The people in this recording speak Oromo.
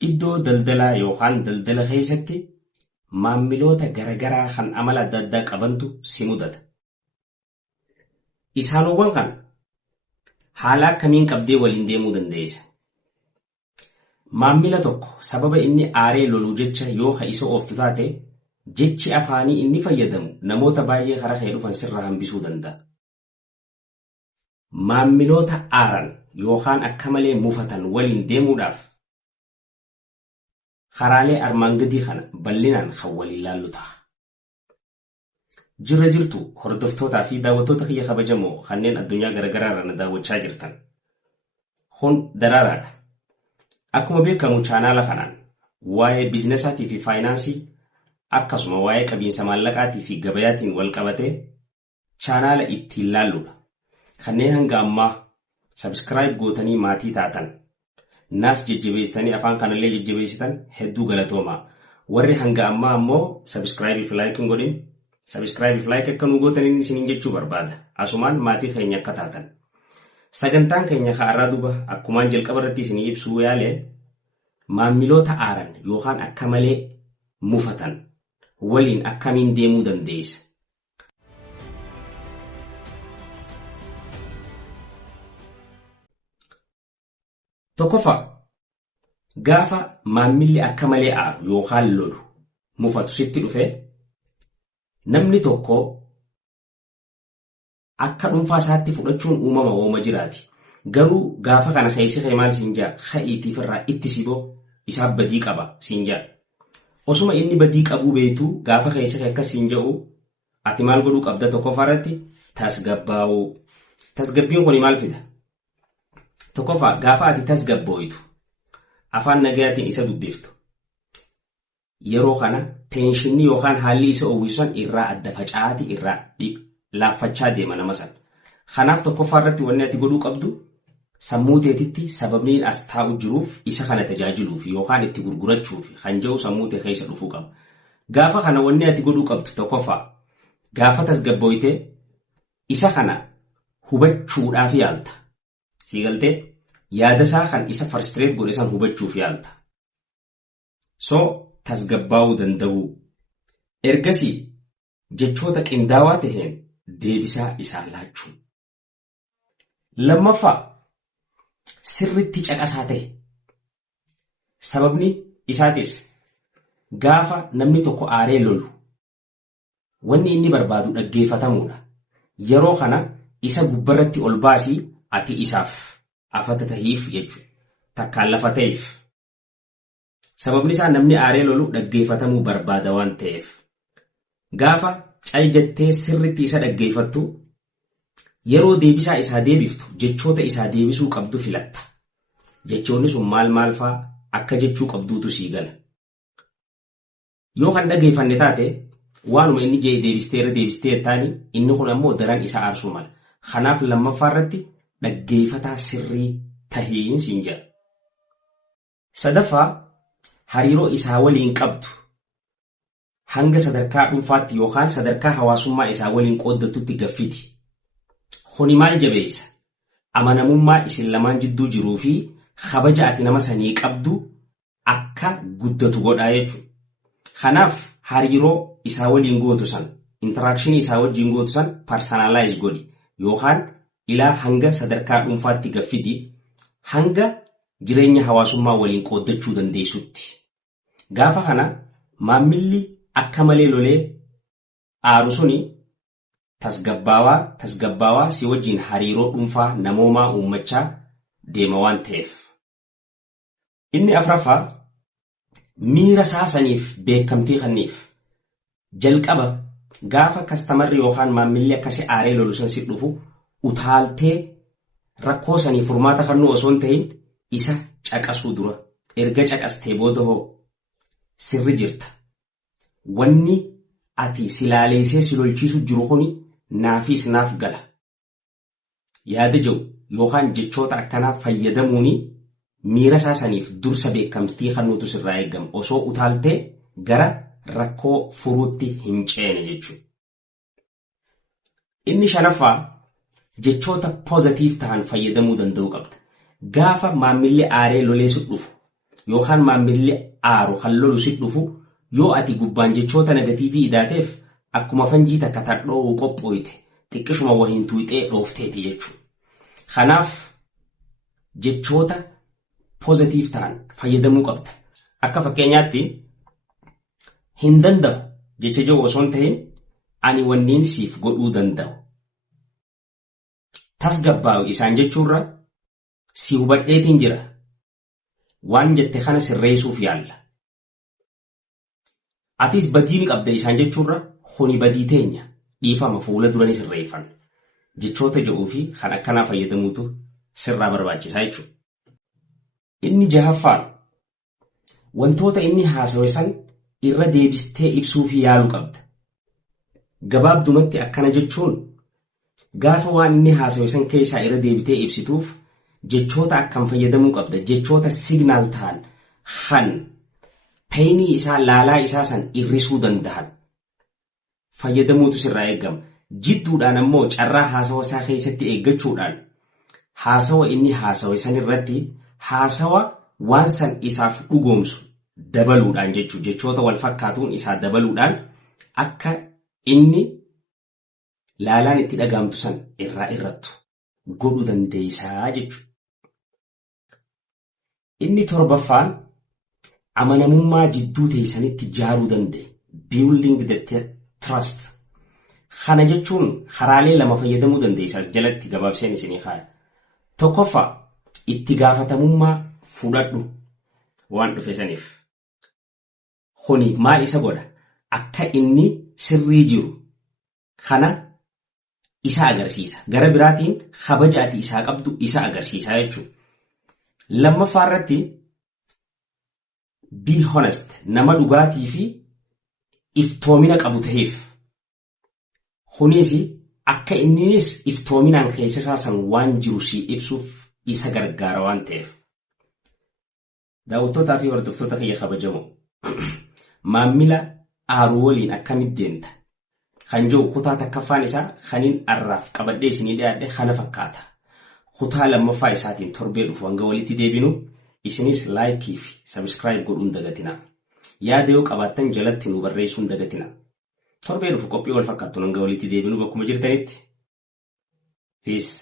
iddoo daldalaa yookaan daldala keessatti maamiloota garagaraa kan amala adda addaa qabantu si mudata. Isaanowwan kan haala akkamiin qabdee waliin deemuu dandeessa? Maamila tokko sababa inni aaree loluu jecha yoo isa ooftu taate jechi afaanii inni fayyadamu namoota baay'ee karaa kee dhufan sirraa hambisuu danda'a. Maamiloota aaran yookaan akka malee mufatan waliin deemuudhaaf karaalee armaan gadii kana bal'inaan kan waliin ilaallu ta'a. Jirra jirtu hordoftootaa fi daawwattoota kiyya kabajamoo kanneen addunyaa garagaraa irra na daawwachaa jirtan. Kun daraaraadha. Akkuma beekamu chaanaala kanaan waa'ee biizinasaatii fi faayinaansii akkasuma waa'ee qabiinsa maallaqaatii fi gabayaatiin wal qabatee chaanaala ittiin laalludha. Kanneen hanga ammaa subscribe gootanii maatii taatan naas jajjabeessitanii afaan kanallee jajjabeessitan hedduu galatoomaa. Warri hanga ammaa ammoo subscribe fi like hin godhin subscribe fi like akka nu gootaniin isiniin jechuu barbaada. Asumaan maatii keenya akka taatan. Sagantaan keenya har'aa duuba akkumaan jalqaba irratti isinii ibsuu yaale maamiloota aaran yookaan akka malee mufatan waliin akkamiin deemuu dandeessa. Tokkoffaa gaafa maamilli akka malee aaru yookaan lolu mufatu sitti dhufe namni tokko akka dhuunfaa isaatti fudhachuun uumama wooma jiraati. Garuu gaafa kana keessi maal siinjaa ha'iitiif irraa itti siboo isaa badii qaba siinjaa. Osuma inni badii qabuu beetu gaafa keessi akka siinja'u ati maal godhuu qabda tokkoffaa irratti tasgabbaa'uu. Tasgabbiin kun maal fida? Tokkoffaa gaafa ati tasgabbooytu afaan nagayaatiin isa dubbiftu. Yeroo kana teenshinni yookaan haalli isa uwwisan irraa adda facaati irraa laaffachaa deema nama san. Kanaaf tokkoffaa irratti wanni ati godhuu qabdu sammuu teetitti sababniin as taa'u jiruuf isa kana tajaajiluuf yookaan itti gurgurachuuf kan jedhu sammuu tee keessa dhufuu qaba. Gaafa kana wanni ati godhuu qabdu tokkoffaa gaafa tasgabbooyte isa kana hubachuudhaaf yaalta. Siigaltee yaada isaa kan isa frustrate godhe san hubachuuf yaalta. So tasgabbaa'uu danda'u. Ergasii jechoota qindaawaa taheen deebisaa isaan laachuu. Lammaffaa sirritti caqasaa ta'e. Sababni isaatis gaafa namni tokko aaree lolu wanni inni barbaadu dhaggeeffatamuudha. Yeroo kana isa gubbarratti ol baasii ati isaaf afata tahiif jechuudha. Takkaan lafa ta'eef. Sababni isaa namni aaree lolu dhaggeeffatamuu barbaada waan ta'eef. Gaafa cay jettee sirritti isa dhaggeeffattu yeroo deebisaa isaa deebiftu jechoota isaa deebisuu qabdu filatta. Jechoonni sun maal faa akka jechuu qabduutu sii gala. Yoo kan dhaggeeffanne taate waanuma inni jee deebistee taani inni kun ammoo daran isa aarsuu mala. Kanaaf lammaffaa irratti dhaggeeffataa sirrii tahiin siin jedha. Sadaffaa hariiroo isaa waliin qabdu. Hanga sadarkaa dhuunfaatti yookaan sadarkaa hawaasummaa isaa waliin qooddatutti gaffiti. Kuni maal jabeessa? Amanamummaa isin lamaan jidduu jiruu fi kabaja ati nama sanii qabdu akka guddatu godhaa jechuudha. Kanaaf hariiroo isaa waliin gootu san, interakshinii isaa wajjin gootu san personalize godhi yookaan ilaa hanga sadarkaa dhuunfaatti gaffiti hanga jireenya hawaasummaa waliin qooddachuu dandeessutti. Gaafa kana maamilli akka malee lolee aaru suni tasgabbaawaa si wajjin hariiroo dhuunfaa namoomaa uummachaa deema waan ta'eef. Inni afraffaa miira saasaniif beekamtii kanniif. Jalqaba gaafa kastamarri yookaan maamilli akkasi aaree lolu san si dhufu utaaltee rakkoo sanii furmaata kannuu osoo hin ta'in isa caqasuu dura erga caqastee booda hoo sirri jirta. Wanni ati silaaleessee si lolchiisu jiru kuni naafis naaf gala. Yaada jiru yookaan jechoota akkanaaf fayyadamuuni miira saasaniif dursa beekamtii kannuutu sirraa eegamu osoo utaaltee gara rakkoo furuutti hin ceene jechuudha. Inni shanaffaa jechoota pozitiif ta'an fayyadamuu danda'uu qabda. Gaafa maamilli aaree lolee si dhufu yookaan maamilli aaru kan lolu si dhufu yoo ati gubbaan jechoota negatiivii idaateef akkuma fanjii takka tadhoo qophooyte xiqqishuma wahiin tuuxee dhoofteeti jechuudha. Kanaaf jechoota pozitiif ta'an fayyadamuu qabda. Akka fakkeenyaatti hin danda'u jecha jiru osoo hin ta'in ani wanniin siif godhuu danda'u. Tasgabbaa'u isaan jechuurra si hubadheetiin jira. Waan jette kana sirreessuuf yaalla. Atis badii qabda isaan jechuurra kuni badii teenya dhiifama fuula durani sirreeffan. Jechoota jedhuu fi kan akkanaa fayyadamuutu sirraa barbaachisaa jechuudha. Inni jahaffaan wantoota inni haasawe san irra deebistee ibsuu fi yaaluu qabda. Gabaabdumatti akkana jechuun gaafa waan inni haasawe san keessaa irra deebitee ibsituuf jechoota akkam fayyadamuu qabda. Jechoota signaal ta'an han peenii isaa laalaa isaa san irrisuu danda'an fayyadamuutu sirraa eegama. Jidduudhaan ammoo carraa haasawa isaa keessatti eeggachuudhaan haasawa inni haasawe san irratti haasawa waan san isaaf dhugoomsu dabaluudhaan jechuudha. Jechoota wal fakkaatuun isaa dabaluudhaan akka inni laalaan itti dhagaamtu san irraa irrattu godhuu dandeessaa jechuudha. Inni torbaffaan amanamummaa jidduu teessanitti ijaaruu danda'e. Building the trust. Kana jechuun karaalee lama fayyadamuu dandeessaa jalatti gabaabseen isinii kaaya. Tokkoffaa itti gaafatamummaa fudhadhu waan dhufe saniif. Kuni maal isa godha? Akka inni sirrii jiru kana isa agarsiisa. Gara biraatiin kabaja ati isaa qabdu isa agarsiisa jechuudha. Lammaffaa irratti be honest, nama dhugaatii fi iftoomina qabu ta'eef. Kunis akka innis iftoominaan keessa isaasan waan jiru si ibsuuf isa gargaara waan ta'eef. Daawwattootaa fi hordoftoota kiyya kabajamoo maammila aaruu waliin akkamitti deemta? Kan jiru kutaa takkaffaan isaa kaniin arraaf qabadhee isinii dhiyaadhe kana fakkaata. Kutaa lammaffaa isaatiin torbee dhufu hanga walitti deebinu isinis laayikii fi sabiskiraayib godhuun dagatina. Yaada yoo qabaattan jalatti nu barreessuun dagatina. Torbee dhufu qophii wal fakkaattuun hanga walitti deebinu bakkuma jirtanitti. Peace.